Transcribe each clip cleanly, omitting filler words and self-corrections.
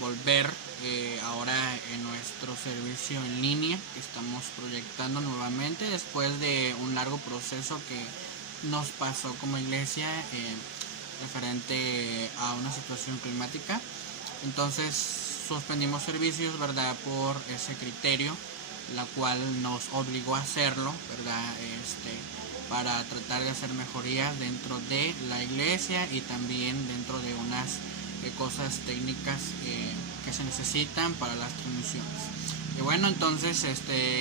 volver ahora en nuestro servicio en línea que estamos proyectando nuevamente después de un largo proceso que nos pasó como iglesia referente a una situación climática. Entonces suspendimos servicios, ¿verdad?, por ese criterio, la cual nos obligó a hacerlo, ¿verdad?, para tratar de hacer mejorías dentro de la iglesia y también dentro de unas cosas técnicas que se necesitan para las transmisiones. Y bueno, entonces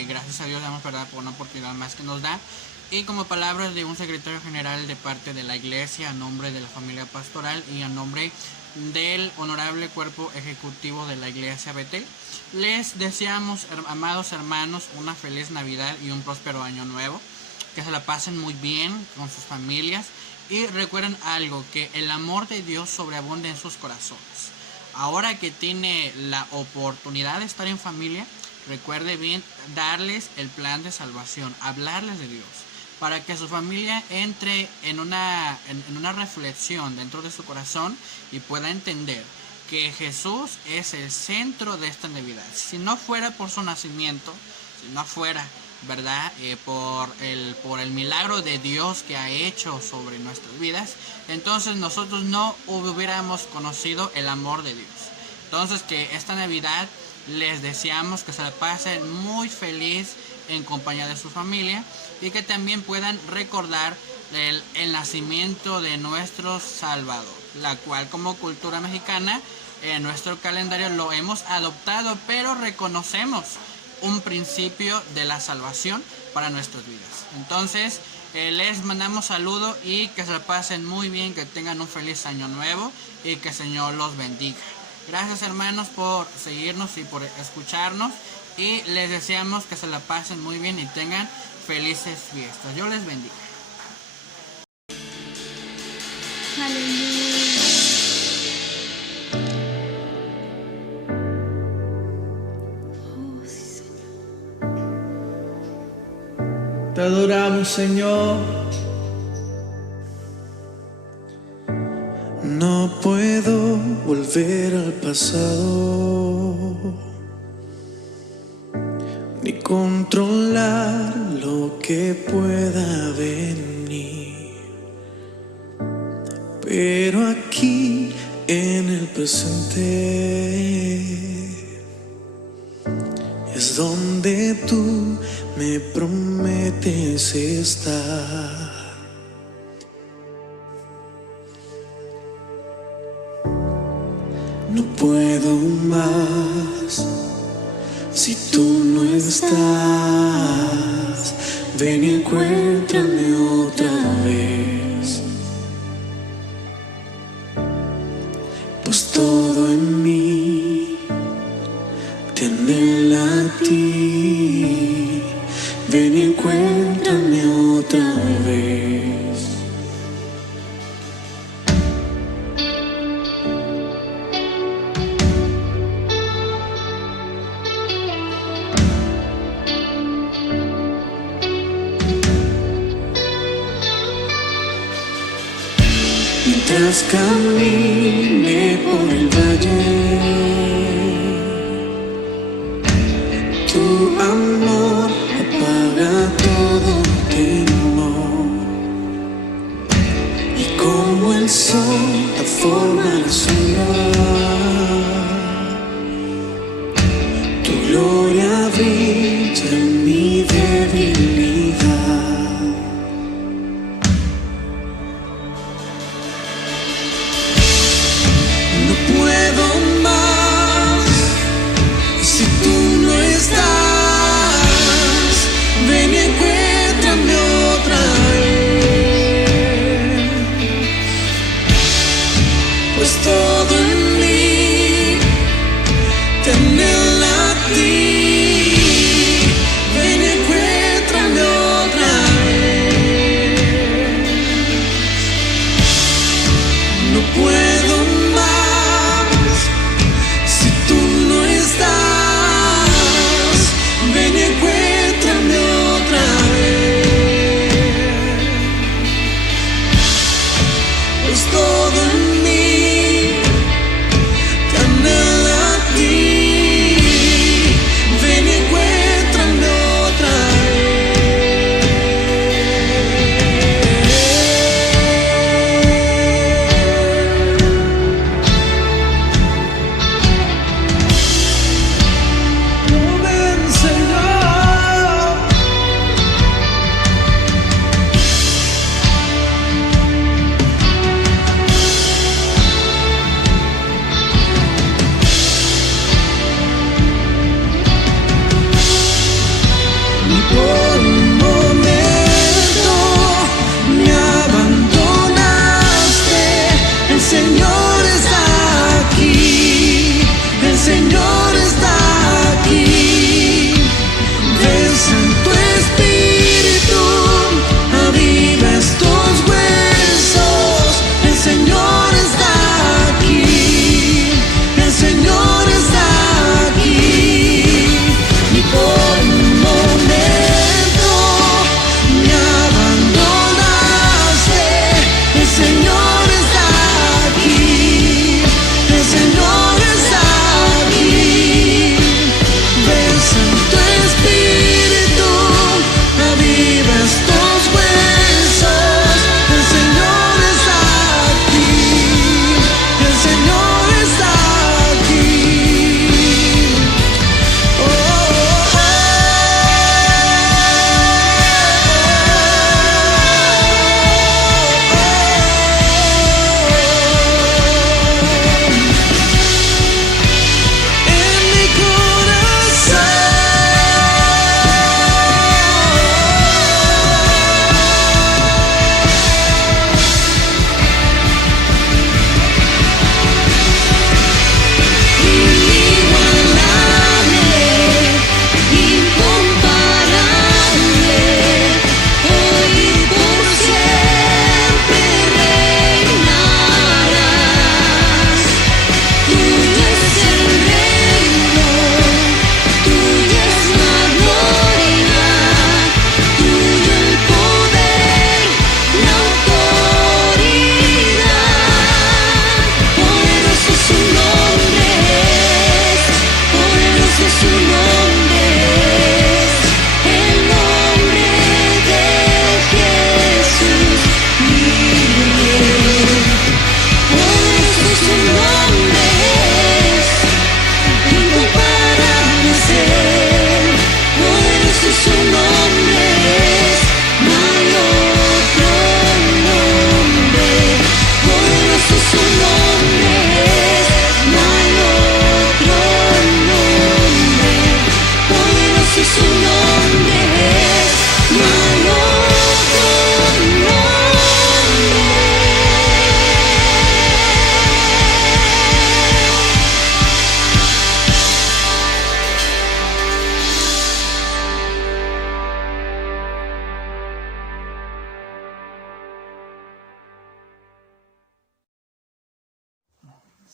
gracias a Dios damos, ¿verdad?, por una oportunidad más que nos da. Y como palabras de un secretario general de parte de la iglesia, a nombre de la familia pastoral y a nombre del honorable cuerpo ejecutivo de la iglesia Betel, les deseamos, amados hermanos, una feliz Navidad y un próspero año nuevo, que se la pasen muy bien con sus familias y recuerden algo, que el amor de Dios sobreabunde en sus corazones. Ahora que tiene la oportunidad de estar en familia, recuerde bien darles el plan de salvación, hablarles de Dios, para que su familia entre en una reflexión dentro de su corazón y pueda entender que Jesús es el centro de esta Navidad. Si no fuera por su nacimiento, si no fuera, ¿verdad?, por el milagro de Dios que ha hecho sobre nuestras vidas, entonces nosotros no hubiéramos conocido el amor de Dios. Entonces, que esta Navidad les deseamos que se la pasen muy feliz en compañía de su familia y que también puedan recordar el nacimiento de nuestro Salvador, la cual como cultura mexicana en nuestro calendario lo hemos adoptado, pero reconocemos un principio de la salvación para nuestras vidas. Entonces les mandamos saludos y que se la pasen muy bien, que tengan un feliz año nuevo y que el Señor los bendiga. Gracias, hermanos, por seguirnos y por escucharnos, y les deseamos que se la pasen muy bien y tengan felices fiestas. Dios les bendiga. Aleluya. Oh, sí, Señor. Te adoramos, Señor. No puedo volver al pasado, ni controlar lo que pueda venir, pero aquí en el presente es donde tú me prometes estar. No puedo más si tú no estás. Ven y encuéntrame otra vez, pues todo en mí te anhela a ti. Ven y encuéntrame otra vez. Mientras camine por el valle, tu amor apaga todo temor, y como el sol transforma la sombra, tu gloria brilla en mi debilidad. Todo en mí te anhela a ti.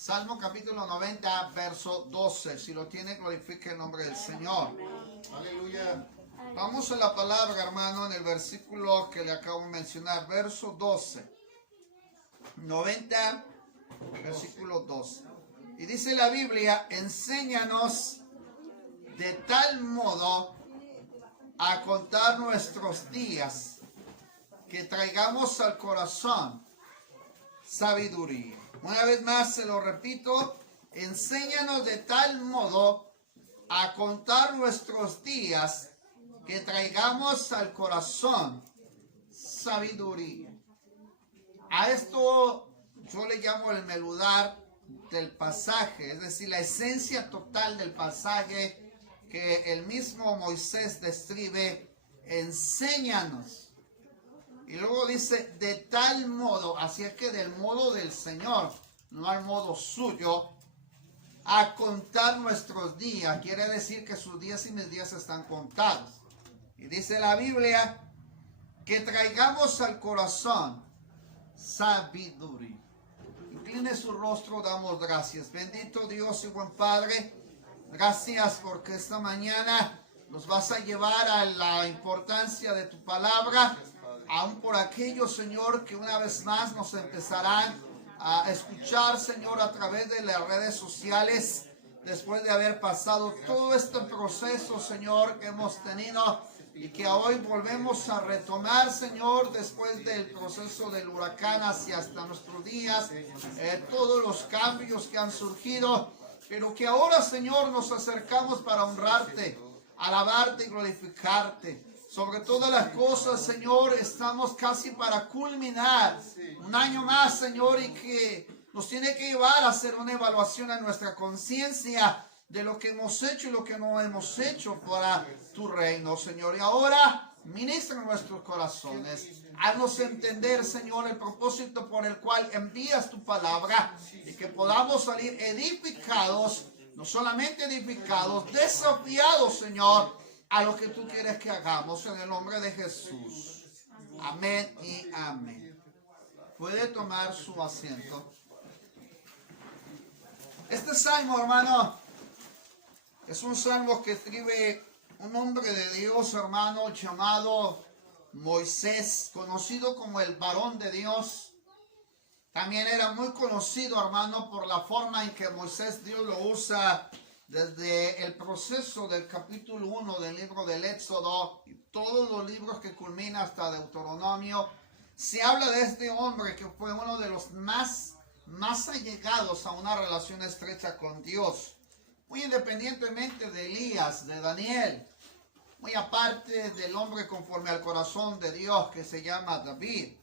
Salmo capítulo 90, verso 12. Si lo tiene, glorifique el nombre del Señor. Aleluya. Vamos a la palabra, hermano, en el versículo que le acabo de mencionar, verso 12. 90, versículo 12. Y dice la Biblia, enséñanos de tal modo a contar nuestros días que traigamos al corazón sabiduría. Una vez más se lo repito, enséñanos de tal modo a contar nuestros días que traigamos al corazón sabiduría. A esto yo le llamo el meludar del pasaje, es decir, la esencia total del pasaje que el mismo Moisés describe, enséñanos. Y luego dice, de tal modo, así es que del modo del Señor, no al modo suyo, a contar nuestros días. Quiere decir que sus días y mis días están contados. Y dice la Biblia, que traigamos al corazón sabiduría. Incline su rostro, damos gracias. Bendito Dios y buen Padre, gracias porque esta mañana nos vas a llevar a la importancia de tu palabra, aún por aquellos, Señor, que una vez más nos empezarán a escuchar, Señor, a través de las redes sociales, después de haber pasado todo este proceso, Señor, que hemos tenido y que hoy volvemos a retomar, Señor, después del proceso del huracán hacia hasta nuestros días, todos los cambios que han surgido, pero que ahora, Señor, nos acercamos para honrarte, alabarte y glorificarte. Sobre todas las cosas, Señor, estamos casi para culminar un año más, Señor, y que nos tiene que llevar a hacer una evaluación a nuestra conciencia de lo que hemos hecho y lo que no hemos hecho para tu reino, Señor. Y ahora, ministra nuestros corazones. Haznos entender, Señor, el propósito por el cual envías tu palabra y que podamos salir edificados, no solamente edificados, desafiados, Señor, a lo que tú quieres que hagamos en el nombre de Jesús. Amén y amén. Puede tomar su asiento. Este salmo, hermano, es un salmo que escribe un hombre de Dios, hermano, llamado Moisés, conocido como el varón de Dios. También era muy conocido, hermano, por la forma en que Moisés, Dios lo usa desde el proceso del capítulo 1 del libro del Éxodo y todos los libros que culminan hasta Deuteronomio. Se habla de este hombre que fue uno de los más allegados a una relación estrecha con Dios. Muy independientemente de Elías, de Daniel, muy aparte del hombre conforme al corazón de Dios que se llama David.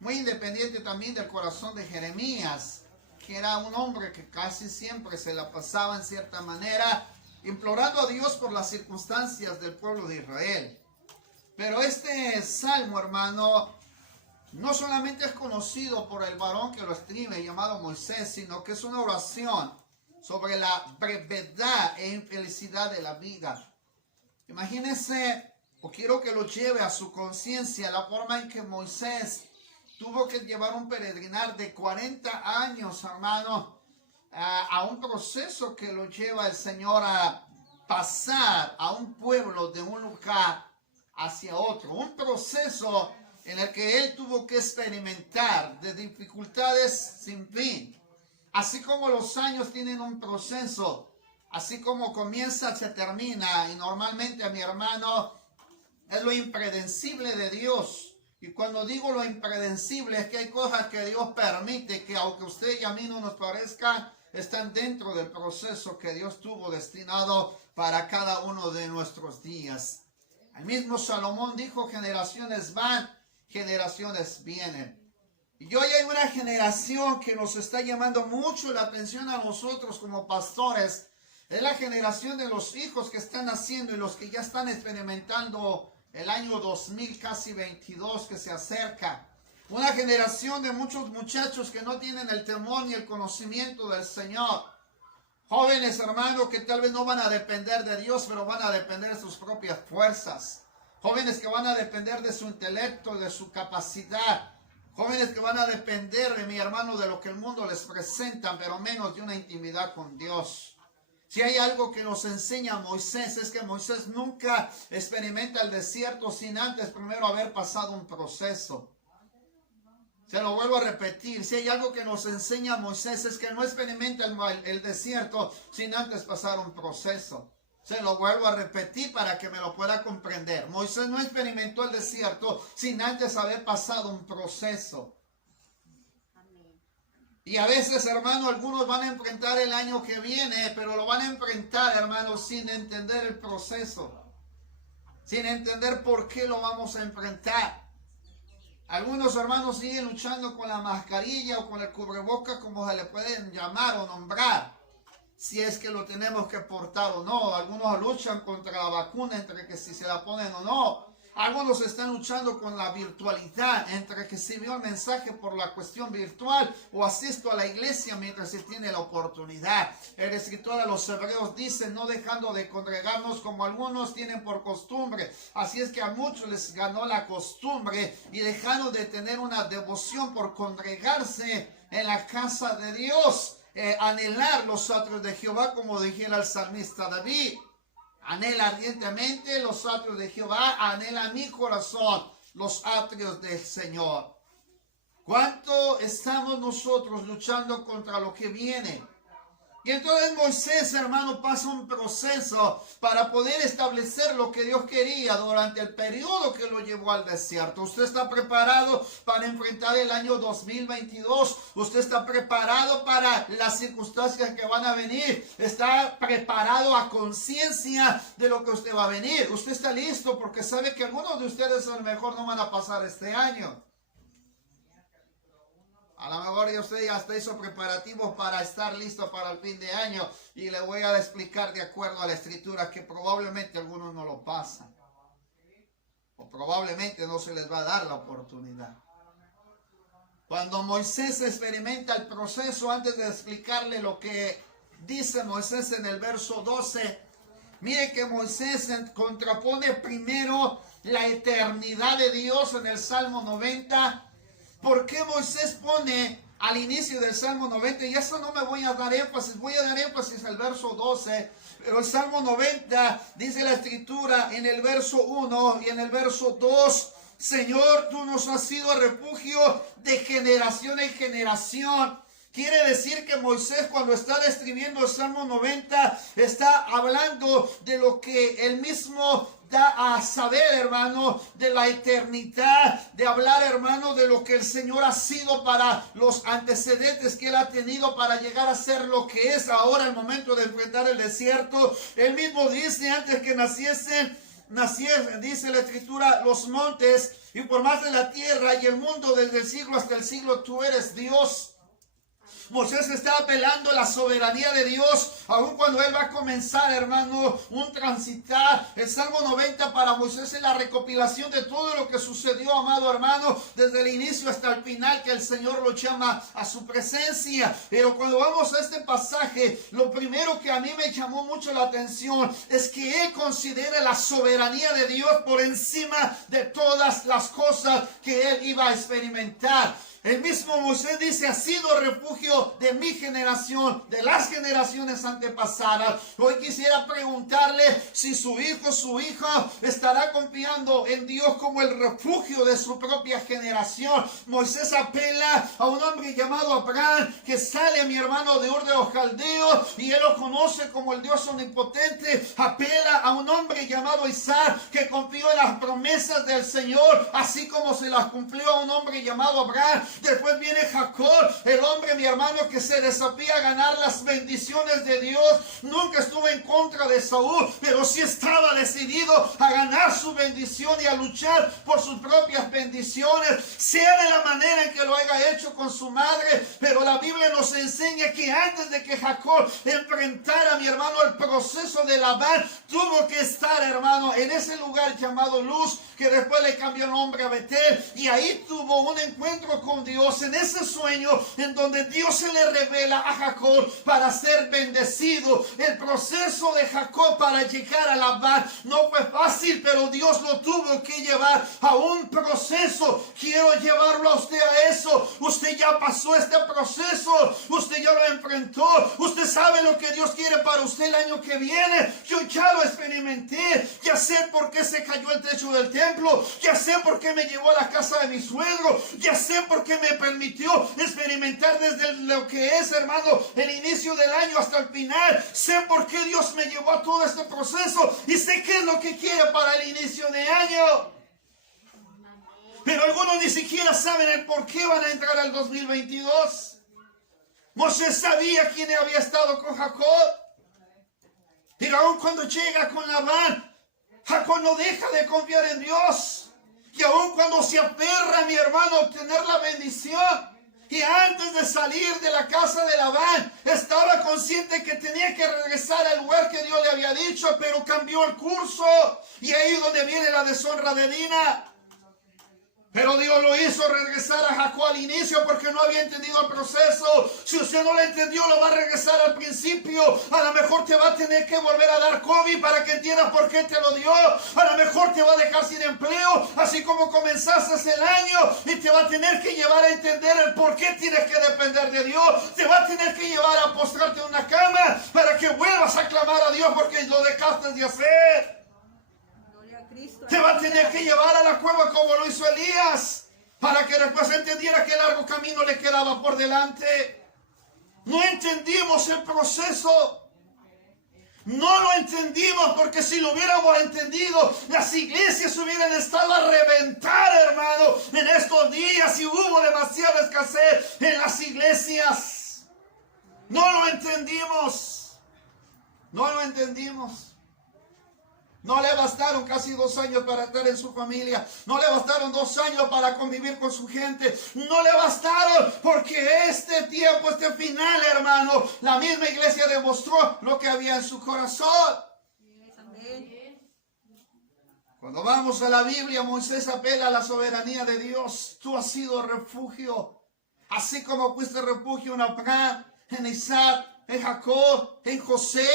Muy independiente también del corazón de Jeremías, que era un hombre que casi siempre se la pasaba en cierta manera implorando a Dios por las circunstancias del pueblo de Israel. Pero este salmo, hermano, no solamente es conocido por el varón que lo escribe llamado Moisés, sino que es una oración sobre la brevedad e infelicidad de la vida. Imagínense, o quiero que lo lleve a su conciencia, la forma en que Moisés tuvo que llevar un peregrinar de 40 años, hermano, a un proceso que lo lleva el Señor a pasar a un pueblo de un lugar hacia otro. Un proceso en el que él tuvo que experimentar de dificultades sin fin. Así como los años tienen un proceso, así como comienza, se termina, y normalmente a mi hermano es lo impredecible de Dios. Y cuando digo lo impredecible es que hay cosas que Dios permite que aunque a usted y a mí no nos parezcan, están dentro del proceso que Dios tuvo destinado para cada uno de nuestros días. El mismo Salomón dijo, generaciones van, generaciones vienen. Y hoy hay una generación que nos está llamando mucho la atención a nosotros como pastores. Es la generación de los hijos que están naciendo y los que ya están experimentando el año 2000, casi 22 que se acerca. Una generación de muchos muchachos que no tienen el temor ni el conocimiento del Señor. Jóvenes, hermanos, que tal vez no van a depender de Dios, pero van a depender de sus propias fuerzas. Jóvenes que van a depender de su intelecto, de su capacidad. Jóvenes que van a depender de mi hermano de lo que el mundo les presenta, pero menos de una intimidad con Dios. Si hay algo que nos enseña Moisés, es que Moisés nunca experimenta el desierto sin antes primero haber pasado un proceso. Se lo vuelvo a repetir, si hay algo que nos enseña Moisés, es que no experimenta el desierto sin antes pasar un proceso. Se lo vuelvo a repetir para que me lo pueda comprender. Moisés no experimentó el desierto sin antes haber pasado un proceso. Y a veces, hermano, algunos van a enfrentar el año que viene, pero lo van a enfrentar, hermano, sin entender el proceso. Sin entender por qué lo vamos a enfrentar. Algunos hermanos siguen luchando con la mascarilla o con el cubreboca, como se le pueden llamar o nombrar. Si es que lo tenemos que portar o no. Algunos luchan contra la vacuna, entre que si se la ponen o no. Algunos están luchando con la virtualidad, entre que si veo el mensaje por la cuestión virtual o asisto a la iglesia mientras se tiene la oportunidad. El escritor a los Hebreos dice, no dejando de congregarnos como algunos tienen por costumbre. Así es que a muchos les ganó la costumbre y dejaron de tener una devoción por congregarse en la casa de Dios. Anhelar los atrios de Jehová, como dijera el salmista David. Anhela ardientemente los atrios de Jehová, anhela mi corazón los atrios del Señor. ¿Cuánto estamos nosotros luchando contra lo que viene? Y entonces Moisés, hermano, pasa un proceso para poder establecer lo que Dios quería durante el periodo que lo llevó al desierto. Usted está preparado para enfrentar el año 2022. Usted está preparado para las circunstancias que van a venir. Está preparado a conciencia de lo que usted va a venir. Usted está listo porque sabe que algunos de ustedes a lo mejor no van a pasar este año. A lo mejor usted ya está hizo preparativos para estar listo para el fin de año. Y le voy a explicar de acuerdo a la escritura que probablemente algunos no lo pasan. O probablemente no se les va a dar la oportunidad. Cuando Moisés experimenta el proceso, antes de explicarle lo que dice Moisés en el verso 12, mire que Moisés contrapone primero la eternidad de Dios en el Salmo 90. ¿Por qué Moisés pone al inicio del Salmo 90? Y eso no me voy a dar énfasis, voy a dar énfasis al verso 12. Pero el Salmo 90 dice la escritura en el verso 1 y en el verso 2. Señor, tú nos has sido refugio de generación en generación. Quiere decir que Moisés, cuando está describiendo el Salmo 90, está hablando de lo que él mismo da a saber, hermano, de la eternidad, de hablar, hermano, de lo que el Señor ha sido para los antecedentes que él ha tenido para llegar a ser lo que es ahora el momento de enfrentar el desierto. Él mismo dice, antes que naciesen, dice la escritura, los montes y por más de la tierra y el mundo desde el siglo hasta el siglo, tú eres Dios. Moisés está apelando a la soberanía de Dios, aun cuando él va a comenzar, hermano, un transitar. El Salmo 90 para Moisés es la recopilación de todo lo que sucedió, amado hermano, desde el inicio hasta el final, que el Señor lo llama a su presencia. Pero cuando vamos a este pasaje, lo primero que a mí me llamó mucho la atención es que él considera la soberanía de Dios por encima de todas las cosas que él iba a experimentar. El mismo Moisés dice, ha sido refugio de mi generación, de las generaciones antepasadas. Hoy quisiera preguntarle si su hijo, su hija estará confiando en Dios como el refugio de su propia generación. Moisés apela a un hombre llamado Abraham, que sale, mi hermano, de Ur de los Caldeos, y él lo conoce como el Dios omnipotente. Apela a un hombre llamado Isaac, que confió en las promesas del Señor, así como se las cumplió a un hombre llamado Abraham. Después viene Jacob, el hombre, mi hermano, que se desafía a ganar las bendiciones de Dios. Nunca estuvo en contra de Saúl, pero sí estaba decidido a ganar su bendición y a luchar por sus propias bendiciones, sea de la manera en que lo haya hecho con su madre. Pero la Biblia nos enseña que antes de que Jacob enfrentara, mi hermano, el proceso de Labán, tuvo que estar, hermano, en ese lugar llamado Luz, que después le cambió el nombre a Betel, y ahí tuvo un encuentro con con Dios en ese sueño en donde Dios se le revela a Jacob para ser bendecido. El proceso de Jacob para llegar a Labán no fue fácil, pero Dios lo tuvo que llevar a un proceso. Quiero llevarlo a usted a eso. Usted ya pasó este proceso, usted ya lo enfrentó, usted sabe lo que Dios quiere para usted el año que viene. Yo ya lo experimenté, ya sé por qué se cayó el techo del templo, ya sé por qué me llevó a la casa de mi suegro, ya sé por qué me permitió experimentar desde lo que es, hermano, el inicio del año hasta el final. Sé por qué Dios me llevó a todo este proceso y sé qué es lo que quiere para el inicio de año. Pero algunos ni siquiera saben el por qué van a entrar al 2022. Moisés sabía quién había estado con Jacob. Pero aun cuando llega con Labán, Jacob no deja de confiar en Dios. Y aun cuando se aferra, mi hermano, a obtener la bendición, y antes de salir de la casa de Labán, estaba consciente que tenía que regresar al lugar que Dios le había dicho, pero cambió el curso. Y ahí es donde viene la deshonra de Dina. Pero Dios lo hizo regresar a Jacob al inicio porque no había entendido el proceso. Si usted no lo entendió, lo va a regresar al principio. A lo mejor te va a tener que volver a dar COVID para que entiendas por qué te lo dio. A lo mejor te va a dejar sin empleo, así como comenzaste el año, y te va a tener que llevar a entender el por qué tienes que depender de Dios. Te va a tener que llevar a postrarte en una cama para que vuelvas a clamar a Dios porque lo dejaste de hacer. Te va a tener que llevar a la cueva como lo hizo Elías, para que después entendiera qué largo camino le quedaba por delante. No entendimos el proceso. No lo entendimos, porque si lo hubiéramos entendido, las iglesias hubieran estado a reventar, hermano, en estos días, y hubo demasiada escasez en las iglesias. No lo entendimos. No lo entendimos. No le bastaron casi 2 años para estar en su familia. No le bastaron 2 años para convivir con su gente. No le bastaron, porque este tiempo, este final, hermano, la misma iglesia demostró lo que había en su corazón. Cuando vamos a la Biblia, Moisés apela a la soberanía de Dios. Tú has sido refugio, así como fuiste refugio en Abraham, en Isaac, en Jacob, en José.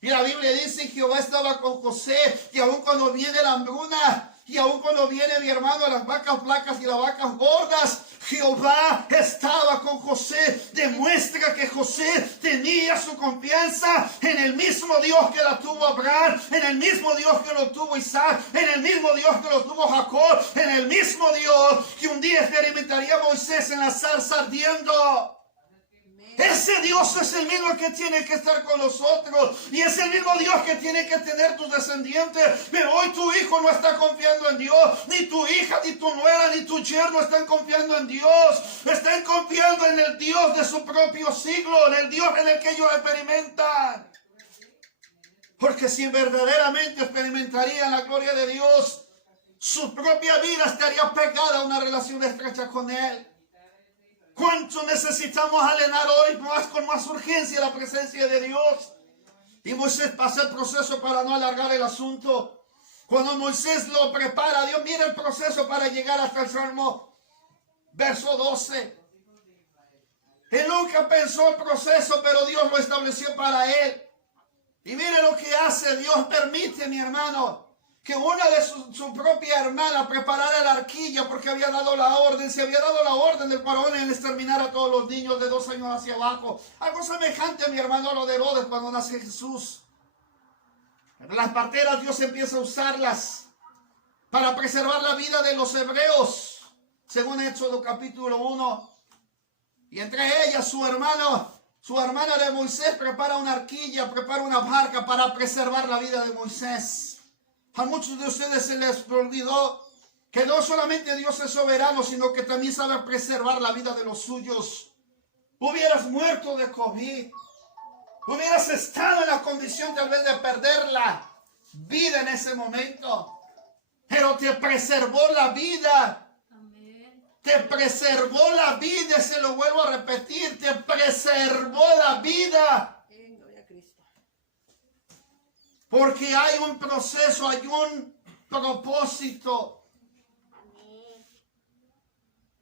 Y la Biblia dice: Jehová estaba con José, y aun cuando viene la hambruna, y aun cuando viene, mi hermano, las vacas flacas y las vacas gordas, Jehová estaba con José. Demuestra que José tenía su confianza en el mismo Dios que la tuvo Abraham, en el mismo Dios que lo tuvo Isaac, en el mismo Dios que lo tuvo Jacob, en el mismo Dios que un día experimentaría Moisés en la zarza ardiendo. Ese Dios es el mismo que tiene que estar con nosotros, y es el mismo Dios que tiene que tener tus descendientes. Pero hoy tu hijo no está confiando en Dios, ni tu hija, ni tu nuera, ni tu yerno están confiando en Dios. Están confiando en el Dios de su propio siglo, en el Dios en el que ellos experimentan. Porque si verdaderamente experimentarían la gloria de Dios, su propia vida estaría pegada a una relación estrecha con Él. ¿Cuánto necesitamos alenar hoy con más urgencia la presencia de Dios? Y Moisés pasa el proceso para no alargar el asunto. Cuando Moisés lo prepara, Dios mira el proceso para llegar hasta el Salmo, verso 12. Él nunca pensó el proceso, pero Dios lo estableció para él. Y mire lo que hace. Dios permite, mi hermano, que una de su propia hermana preparara la arquilla, porque había dado la orden. Se había dado la orden del faraón en exterminar a todos los niños de 2 años hacia abajo. Algo semejante, mi hermano, a lo de Herodes cuando nace Jesús. Las parteras, Dios empieza a usarlas para preservar la vida de los hebreos, según Éxodo capítulo 1. Y entre ellas su hermana de Moisés prepara una arquilla, prepara una barca para preservar la vida de Moisés. A muchos de ustedes se les olvidó que no solamente Dios es soberano, sino que también sabe preservar la vida de los suyos. Hubieras muerto de COVID. Hubieras estado en la condición tal vez de perder la vida en ese momento. Pero te preservó la vida. Te preservó la vida, se lo vuelvo a repetir, te preservó la vida. Porque hay un proceso, hay un propósito.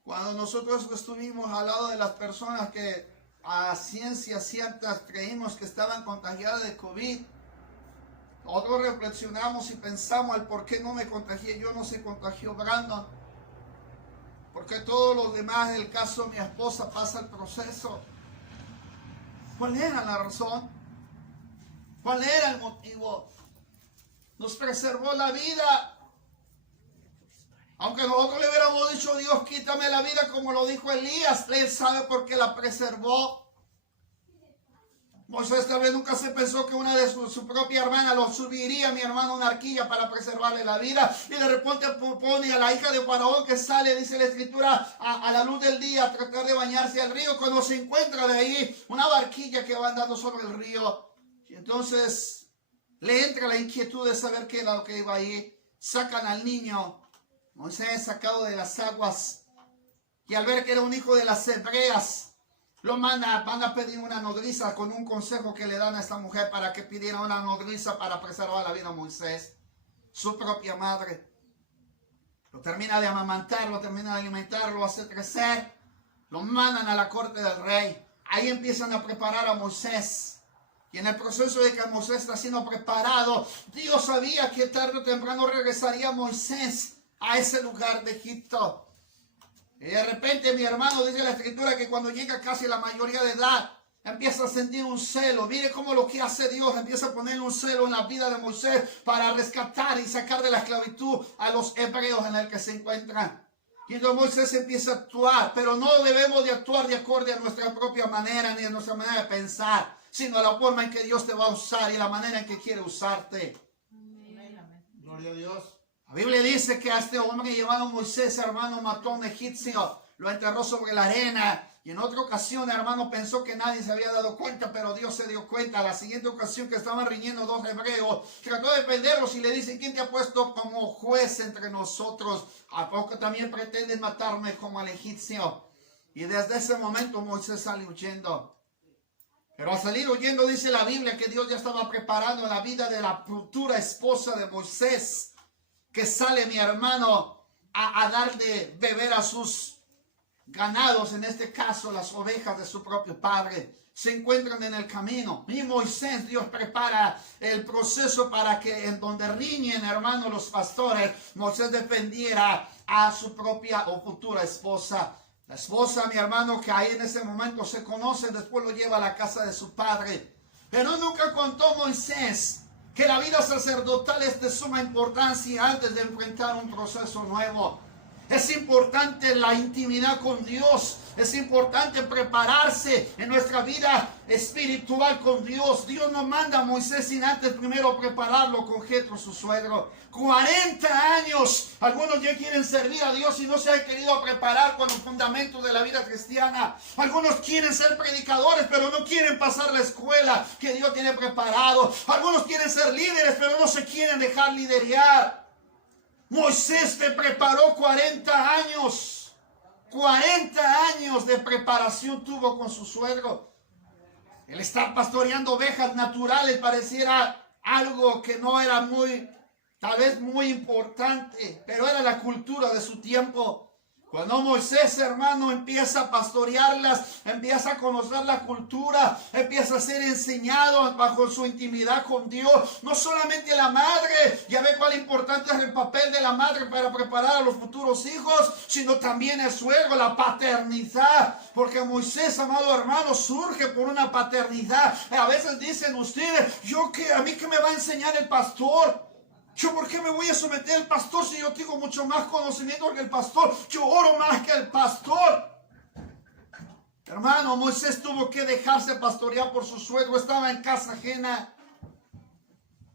Cuando nosotros estuvimos al lado de las personas que a ciencia cierta creímos que estaban contagiadas de COVID, nosotros reflexionamos y pensamos el por qué no me contagié yo, no se contagió Brandon. Porque todos los demás, en el caso de mi esposa, pasa el proceso. ¿Cuál era la razón? ¿Cuál era el motivo? Nos preservó la vida. Aunque nosotros le hubiéramos dicho, Dios, quítame la vida, como lo dijo Elías, él sabe por qué la preservó. Moisés tal vez nunca se pensó que una de su propia hermana lo subiría, mi hermano, una arquilla para preservarle la vida. Y de repente pone a la hija de Faraón que sale, dice la escritura, a la luz del día a tratar de bañarse al río. Cuando se encuentra de ahí una barquilla que va andando sobre el río. Y entonces le entra la inquietud de saber qué era lo que iba ahí. Sacan al niño. Moisés sacado de las aguas, y al ver que era un hijo de las hebreas, lo van a pedir una nodriza con un consejo que le dan a esta mujer para que pidiera una nodriza para preservar la vida de Moisés, su propia madre. Lo termina de amamantar, lo termina de alimentar, lo hace crecer, lo mandan a la corte del rey. Ahí empiezan a preparar a Moisés. Y en el proceso de que Moisés está siendo preparado, Dios sabía que tarde o temprano regresaría Moisés a ese lugar de Egipto. Y de repente, mi hermano, dice la escritura que cuando llega casi la mayoría de edad, empieza a sentir un celo. Mire cómo lo que hace Dios, empieza a poner un celo en la vida de Moisés para rescatar y sacar de la esclavitud a los hebreos en el que se encuentran. Y entonces Moisés empieza a actuar, pero no debemos de actuar de acuerdo a nuestra propia manera ni a nuestra manera de pensar, sino a la forma en que Dios te va a usar y la manera en que quiere usarte. Gloria a Dios. La Biblia dice que a este hombre llamado Moisés, hermano, mató a un egipcio, lo enterró sobre la arena. Y en otra ocasión, hermano, pensó que nadie se había dado cuenta, pero Dios se dio cuenta. La siguiente ocasión que estaban riñendo dos hebreos, trató de defenderlos y le dice, ¿quién te ha puesto como juez entre nosotros? ¿A poco también pretendes matarme como al egipcio? Y desde ese momento Moisés sale huyendo. Pero al salir huyendo, dice la Biblia que Dios ya estaba preparando la vida de la futura esposa de Moisés, que sale, mi hermano, a dar de beber a sus ganados, en este caso las ovejas de su propio padre. Se encuentran en el camino y Moisés, Dios prepara el proceso para que en donde riñen, hermano, los pastores, Moisés defendiera a su propia o futura esposa. La esposa, mi hermano, que ahí en ese momento se conocen, después lo lleva a la casa de su padre. Pero nunca contó Moisés que la vida sacerdotal es de suma importancia antes de enfrentar un proceso nuevo. Es importante la intimidad con Dios. Es importante prepararse en nuestra vida espiritual con Dios. Dios no manda a Moisés sin antes primero prepararlo con Jetro, su suegro. 40 años. Algunos ya quieren servir a Dios y no se han querido preparar con los fundamentos de la vida cristiana. Algunos quieren ser predicadores, pero no quieren pasar la escuela que Dios tiene preparado. Algunos quieren ser líderes, pero no se quieren dejar liderear. Moisés te preparó 40 años. 40 años de preparación tuvo con su suegro. El estar pastoreando ovejas naturales pareciera algo que no era tal vez muy importante, pero era la cultura de su tiempo. Cuando Moisés, hermano, empieza a pastorearlas, empieza a conocer la cultura, empieza a ser enseñado bajo su intimidad con Dios. No solamente la madre, ya ve cuál importante es el papel de la madre para preparar a los futuros hijos, sino también el suegro, la paternidad. Porque Moisés, amado hermano, surge por una paternidad. A veces dicen ustedes, ¿a mí qué me va a enseñar el pastor? ¿Yo por qué me voy a someter al pastor si yo tengo mucho más conocimiento que el pastor? Yo oro más que el pastor. Hermano, Moisés tuvo que dejarse pastorear por su suegro. Estaba en casa ajena.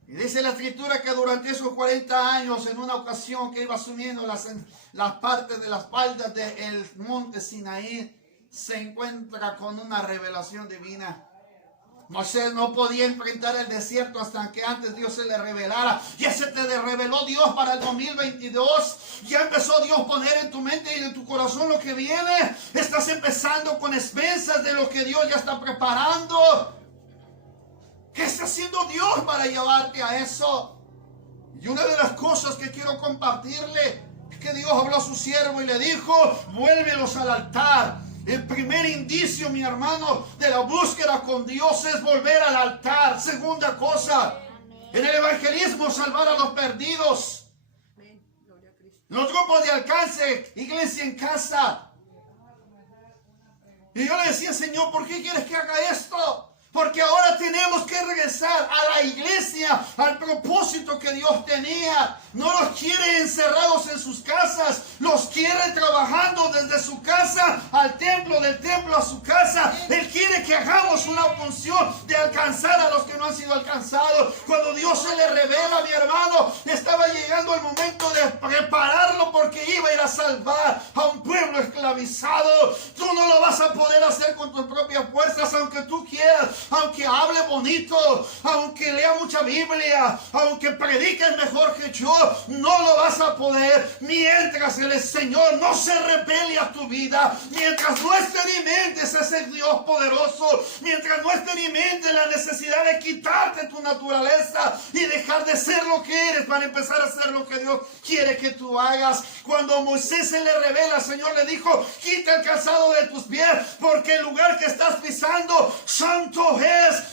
Y dice la escritura que durante esos 40 años, en una ocasión que iba subiendo las partes de las faldas del monte Sinaí, se encuentra con una revelación divina. Moisés no podía enfrentar el desierto hasta que antes Dios se le revelara. Ya se te reveló Dios para el 2022. Ya empezó Dios a poner en tu mente y en tu corazón lo que viene. Estás empezando con expensas de lo que Dios ya está preparando. ¿Qué está haciendo Dios para llevarte a eso? Y una de las cosas que quiero compartirle, que Dios habló a su siervo y le dijo, vuélvelos al altar. El primer indicio, mi hermano, de la búsqueda con Dios es volver al altar. Segunda cosa, en el evangelismo, salvar a los perdidos. Los grupos de alcance, iglesia en casa. Y yo le decía, Señor, ¿por qué quieres que haga esto? Porque ahora tenemos que regresar a la iglesia, al propósito que Dios tenía. No los quiere encerrados en sus casas, los quiere trabajando desde su casa al templo, del templo a su casa. Él quiere que hagamos una función de alcanzar a los que no han sido alcanzados. Cuando Dios se le revela, mi hermano, estaba llegando el momento de prepararlo porque iba a ir a salvar a un pueblo esclavizado. Tú no lo vas a poder hacer con tus propias fuerzas, aunque tú quieras. Aunque hable bonito, aunque lea mucha Biblia, aunque prediques mejor que yo, no lo vas a poder mientras el Señor no se revele a tu vida, mientras no experimentes ese Dios poderoso, mientras no experimentes la necesidad de quitarte tu naturaleza y dejar de ser lo que eres para empezar a ser lo que Dios quiere que tú hagas. Cuando a Moisés se le revela, el Señor le dijo, quita el calzado de tus pies, porque el lugar que estás pisando, santo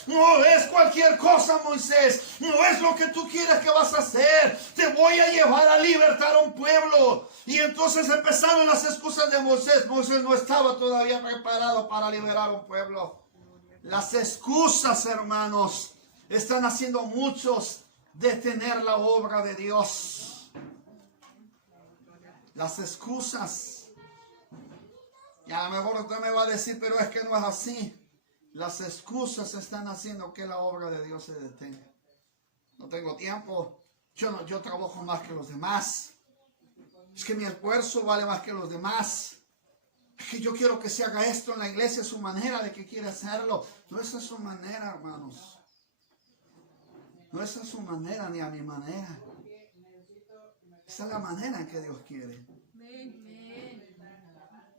no es cualquier cosa, Moisés. No es lo que tú quieres que vas a hacer. Te voy a llevar a libertar a un pueblo. Y entonces empezaron las excusas de Moisés. Moisés no estaba todavía preparado para liberar a un pueblo. Las excusas, hermanos, están haciendo muchos detener la obra de Dios. Las excusas. Y a lo mejor usted me va a decir, pero es que no es así. Las excusas están haciendo que la obra de Dios se detenga. No tengo tiempo. Yo trabajo más que los demás. Es que mi esfuerzo vale más que los demás. Es que yo quiero que se haga esto en la iglesia, es su manera de que quiere hacerlo. No esa es su manera, hermanos. No esa es su manera ni a mi manera. Esa es la manera en que Dios quiere.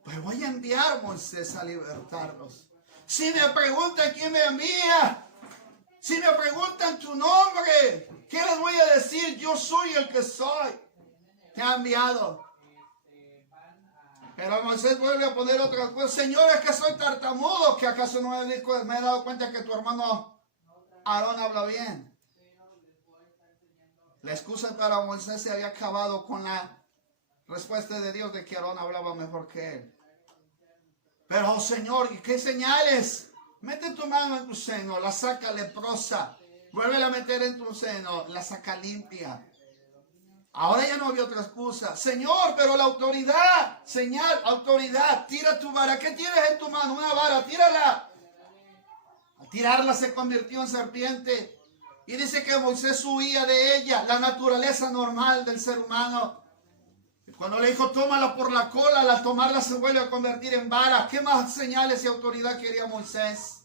Pues voy a enviar a Moisés a libertarlos. Si me preguntan quién me envía, si me preguntan tu nombre, ¿qué les voy a decir? Yo soy el que soy. Te ha enviado. Pero Moisés vuelve a poner otra cosa. Señor, es que soy tartamudo. ¿Que acaso no me he dado cuenta que tu hermano Aarón habla bien? La excusa para Moisés se había acabado con la respuesta de Dios de que Aarón hablaba mejor que él. Pero, Señor, ¿y qué señales? Mete tu mano en tu seno, la saca leprosa. Vuelve a meter en tu seno, la saca limpia. Ahora ya no había otra excusa. Señor, pero la autoridad, señal, autoridad, tira tu vara. ¿Qué tienes en tu mano? Una vara, tírala. Al tirarla se convirtió en serpiente. Y dice que Moisés huía de ella, la naturaleza normal del ser humano. Cuando le dijo, tómala por la cola, al tomarla se vuelve a convertir en vara. ¿Qué más señales y autoridad quería Moisés?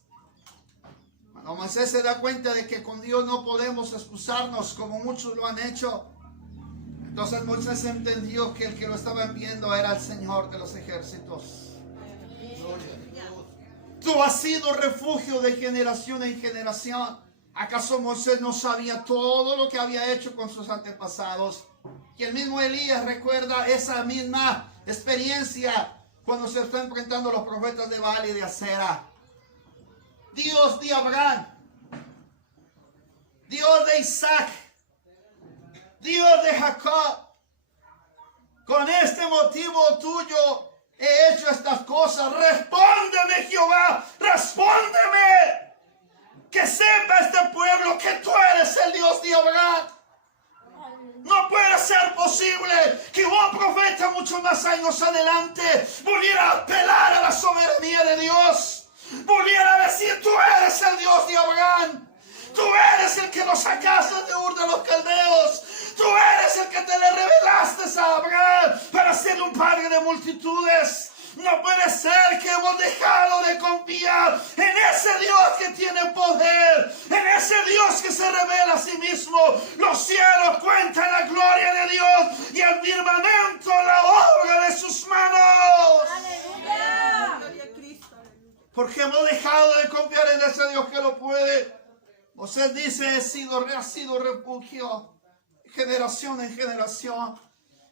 Cuando Moisés se da cuenta de que con Dios no podemos excusarnos como muchos lo han hecho, entonces Moisés entendió que el que lo estaba enviando era el Señor de los ejércitos. Tú has sido refugio de generación en generación. ¿Acaso Moisés no sabía todo lo que había hecho con sus antepasados? Y el mismo Elías recuerda esa misma experiencia cuando se está enfrentando a los profetas de Baal y de Acera. Dios de Abraham, Dios de Isaac, Dios de Jacob, con este motivo tuyo he hecho estas cosas. Respóndeme, Jehová, respóndeme. Que sepa este pueblo que tú eres el Dios de Abraham. No puede ser posible que un profeta muchos más años adelante volviera a apelar a la soberanía de Dios. Volviera a decir, tú eres el Dios de Abraham. Tú eres el que nos sacaste de Ur de los Caldeos. Tú eres el que te le revelaste a Abraham para ser un padre de multitudes. No puede ser que hemos dejado de confiar en ese Dios que tiene poder, en ese Dios que se revela a sí mismo. Los cielos cuentan la gloria de Dios y el firmamento la obra de sus manos. ¡Aleluya! Porque hemos dejado de confiar en ese Dios que lo puede. Moisés dice, ha sido refugio generación en generación.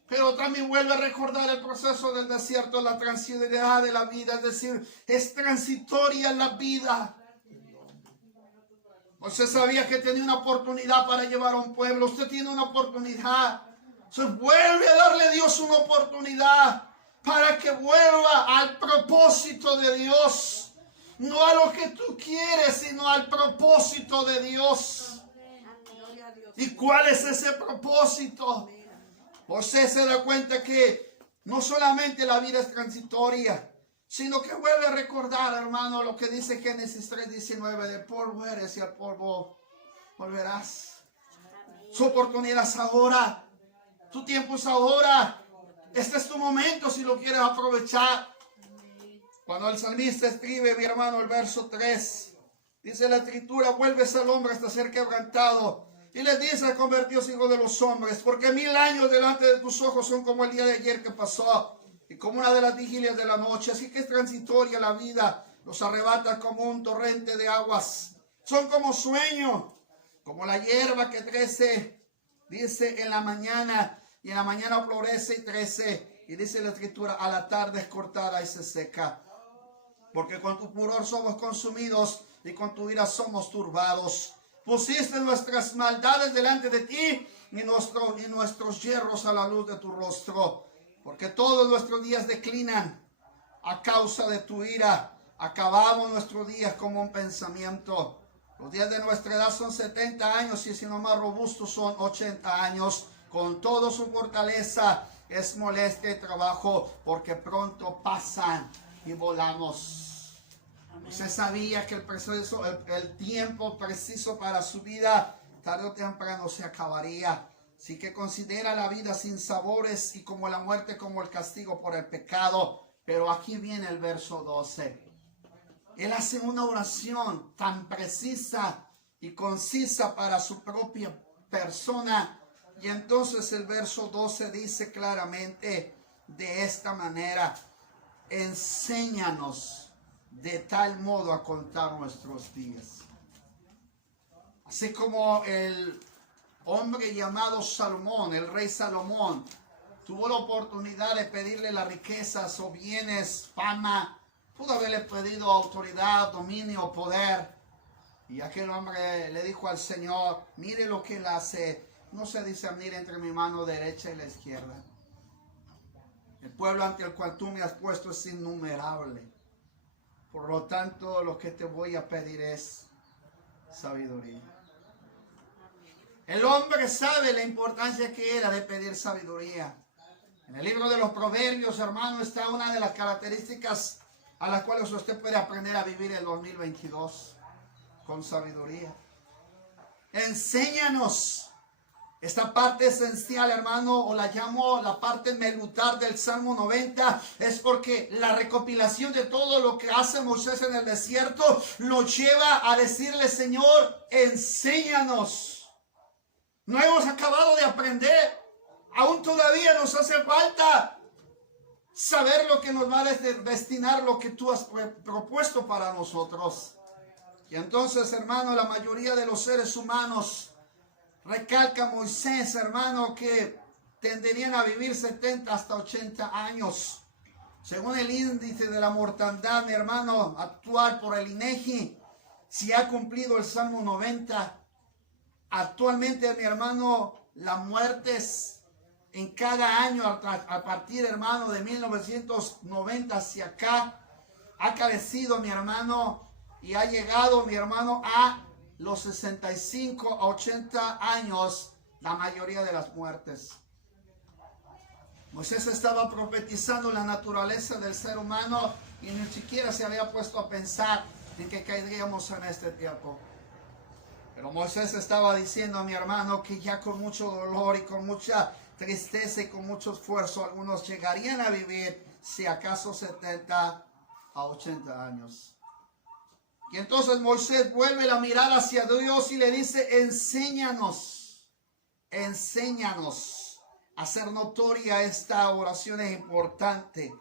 Pero también vuelve a recordar el proceso del desierto, la transitoriedad de la vida, es decir, es transitoria la vida. Usted sabía que tenía una oportunidad para llevar a un pueblo. Usted tiene una oportunidad. Entonces vuelve a darle a Dios una oportunidad para que vuelva al propósito de Dios. No a lo que tú quieres, sino al propósito de Dios. ¿Y cuál es ese propósito? José se da cuenta que no solamente la vida es transitoria, sino que vuelve a recordar, hermano, lo que dice Génesis 3:19, del polvo eres y al polvo volverás. Su oportunidad es ahora, tu tiempo es ahora, este es tu momento si lo quieres aprovechar. Cuando el salmista escribe, mi hermano, el verso 3, dice la escritura, vuelves al hombre hasta ser quebrantado. Y les dice, convertidos hijos de los hombres, porque 1000 años delante de tus ojos son como el día de ayer que pasó, y como una de las vigilias de la noche. Así que es transitoria la vida, los arrebata como un torrente de aguas. Son como sueño, como la hierba que crece, dice, en la mañana, y en la mañana florece y crece. Y dice la escritura, a la tarde es cortada y se seca. Porque con tu furor somos consumidos, y con tu ira somos turbados. Pusiste nuestras maldades delante de ti y nuestros yerros a la luz de tu rostro. Porque todos nuestros días declinan a causa de tu ira. Acabamos nuestros días como un pensamiento. Los días de nuestra edad son 70 años y si no más robustos son 80 años. Con toda su fortaleza es molestia y trabajo porque pronto pasan y volamos. Usted sabía que el tiempo preciso para su vida tarde o temprano se acabaría. Así que considera la vida sin sabores y como la muerte como el castigo por el pecado. Pero aquí viene el verso 12. Él hace una oración tan precisa y concisa para su propia persona. Y entonces el verso 12 dice claramente de esta manera: enséñanos de tal modo a contar nuestros días. Así como el hombre llamado Salomón, el rey Salomón, tuvo la oportunidad de pedirle las riquezas o bienes, fama, pudo haberle pedido autoridad, dominio, poder. Y aquel hombre le dijo al Señor, mire lo que él hace, no se discernir entre mi mano derecha y la izquierda. El pueblo ante el cual tú me has puesto es innumerable. Por lo tanto, lo que te voy a pedir es sabiduría. El hombre sabe la importancia que era de pedir sabiduría. En el libro de los Proverbios, hermano, está una de las características a las cuales usted puede aprender a vivir el 2022 con sabiduría. Enséñanos. Esta parte esencial, hermano, o la llamo la parte medular del Salmo 90, es porque la recopilación de todo lo que hace Moisés en el desierto lo lleva a decirle, Señor, enséñanos. No hemos acabado de aprender. Aún todavía nos hace falta saber lo que nos va a destinar, lo que tú has propuesto para nosotros. Y entonces, hermano, la mayoría de los seres humanos, recalca Moisés, hermano, que tenderían a vivir 70 hasta 80 años. Según el índice de la mortandad, mi hermano, actual por el INEGI, si ha cumplido el Salmo 90. Actualmente, mi hermano, las muertes en cada año, a partir, hermano, de 1990 hacia acá, ha crecido, mi hermano, y ha llegado, mi hermano, a los 65 a 80 años, la mayoría de las muertes. Moisés estaba profetizando la naturaleza del ser humano y ni siquiera se había puesto a pensar en que caeríamos en este tiempo. Pero Moisés estaba diciendo a mi hermano que ya con mucho dolor y con mucha tristeza y con mucho esfuerzo algunos llegarían a vivir si acaso 70 a 80 años. Y entonces Moisés vuelve la mirada hacia Dios y le dice, enséñanos, enséñanos. Hacer notoria esta oración es importante.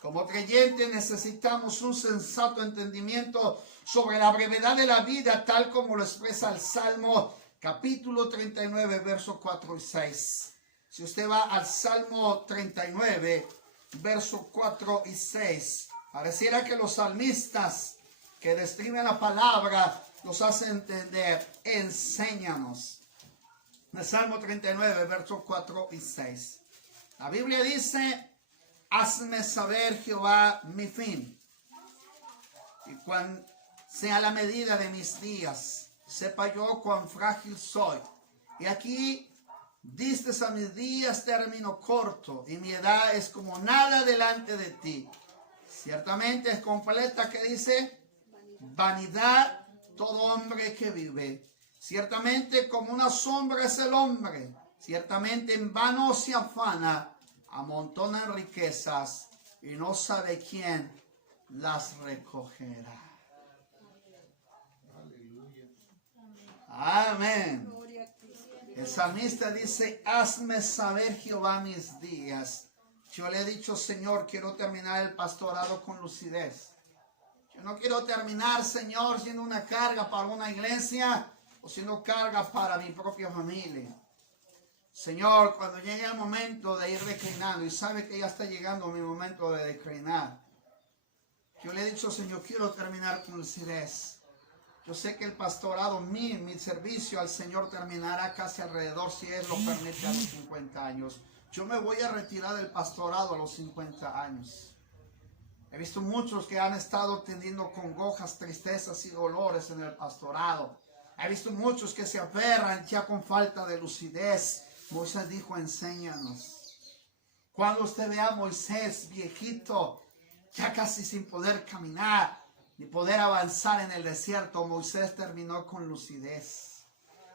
Como creyentes necesitamos un sensato entendimiento sobre la brevedad de la vida, tal como lo expresa el Salmo capítulo 39, versos 4 y 6. Si usted va al Salmo 39, versos 4 y 6, pareciera que los salmistas que describen la palabra los hacen entender: enséñanos. El Salmo 39, versos 4 y 6. La Biblia dice: hazme saber, Jehová, mi fin, y cuán sea la medida de mis días, sepa yo cuán frágil soy. Y aquí diste a mis días término corto, y mi edad es como nada delante de ti. Ciertamente es completa, que dice: vanidad todo hombre que vive. Ciertamente como una sombra es el hombre. Ciertamente en vano se afana, amontona riquezas y no sabe quién las recogerá. Amén. El salmista dice: hazme saber, Jehová, mis días. Yo le he dicho: Señor, quiero terminar el pastorado con lucidez. Yo no quiero terminar, Señor, siendo una carga para una iglesia o siendo carga para mi propia familia. Señor, cuando llegue el momento de ir declinando, y sabe que ya está llegando mi momento de declinar, yo le he dicho: Señor, quiero terminar con lucidez. Yo sé que el pastorado, mi servicio al Señor terminará casi alrededor, si Él lo permite, a los 50 años. Yo me voy a retirar del pastorado a los 50 años. He visto muchos que han estado teniendo congojas, tristezas y dolores en el pastorado. He visto muchos que se aferran ya con falta de lucidez. Moisés dijo: enséñanos. Cuando usted ve a Moisés viejito, ya casi sin poder caminar ni poder avanzar en el desierto, Moisés terminó con lucidez.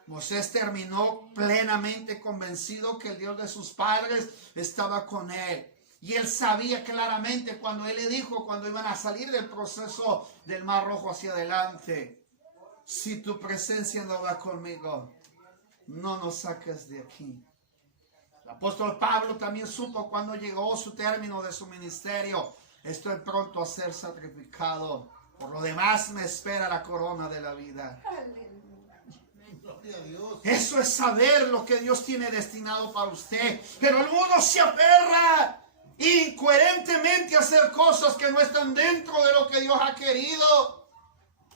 Moisés terminó plenamente convencido que el Dios de sus padres estaba con él. Y él sabía claramente cuando él le dijo, cuando iban a salir del proceso del Mar Rojo hacia adelante: si tu presencia no va conmigo, no nos saques de aquí. El apóstol Pablo también supo cuando llegó su término de su ministerio: estoy pronto a ser sacrificado. Por lo demás me espera la corona de la vida. Gloria a Dios. Eso es saber lo que Dios tiene destinado para usted. Pero algunos se aferra incoherentemente a hacer cosas que no están dentro de lo que Dios ha querido.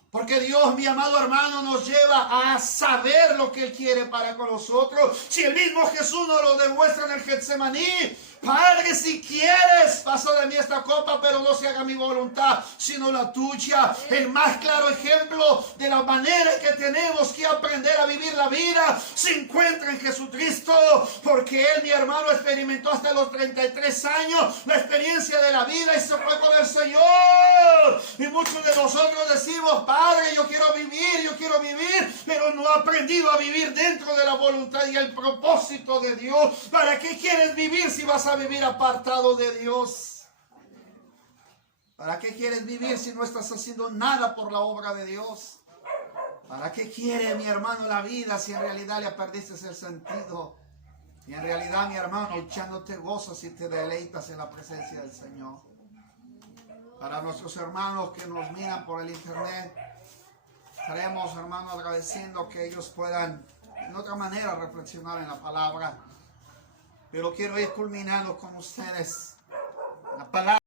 Porque Dios, mi amado hermano, nos lleva a saber lo que Él quiere para con nosotros. Si el mismo Jesús nos lo demuestra en el Getsemaní: Padre, si quieres, pasa de mí esta copa, pero no se haga mi voluntad, sino la tuya. El más claro ejemplo de la manera que tenemos que aprender a vivir la vida se encuentra en Jesucristo, porque Él, mi hermano, experimentó hasta los 33 años la experiencia de la vida y se fue con el Señor. Y muchos de nosotros decimos: Padre, yo quiero vivir, pero no he aprendido a vivir dentro de la voluntad y el propósito de Dios. ¿Para qué quieres vivir si vas a vivir apartado de Dios? ¿Para qué quieres vivir si no estás haciendo nada por la obra de Dios? ¿Para qué quiere, mi hermano, la vida si en realidad le perdiste el sentido? Y en realidad, mi hermano, ya no te gozas y te deleitas en la presencia del Señor. Para nuestros hermanos que nos miran por el internet, estaremos, hermano, agradeciendo que ellos puedan de otra manera reflexionar en la palabra. Pero quiero ir culminando con ustedes la palabra.